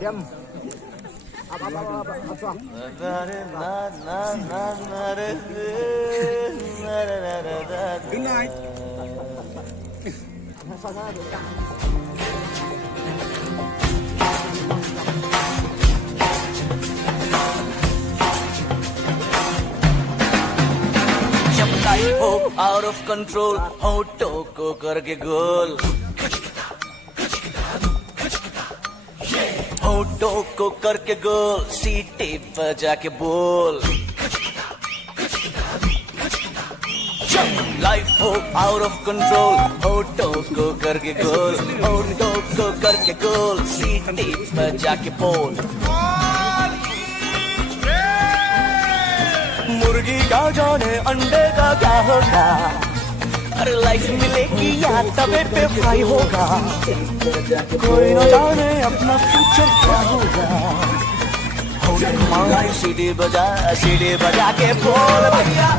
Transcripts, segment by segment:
Diam. Apa? Good night. जब लाइफ हो out of control होठों को करके गोल होठों को करके गोल सीटी बजा के बोल जब लाइफ हो आउट ऑफ कंट्रोल होठों को करके गोल होठों को करके गोल सीटी बजा के बोल मुर्गी का जाने अंडे का क्या होगा अरे लाइफ मिलेगी या तवे पे फ्राई होगा कोई न जाने अपना फ्यूचर क्या होगा सीढ़ी बजा के बोल भैया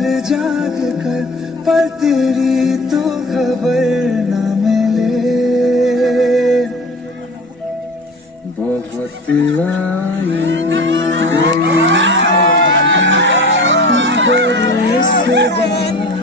भर जाग कर पर तेरी तो खबर न मिले बहुत आई बरस बाद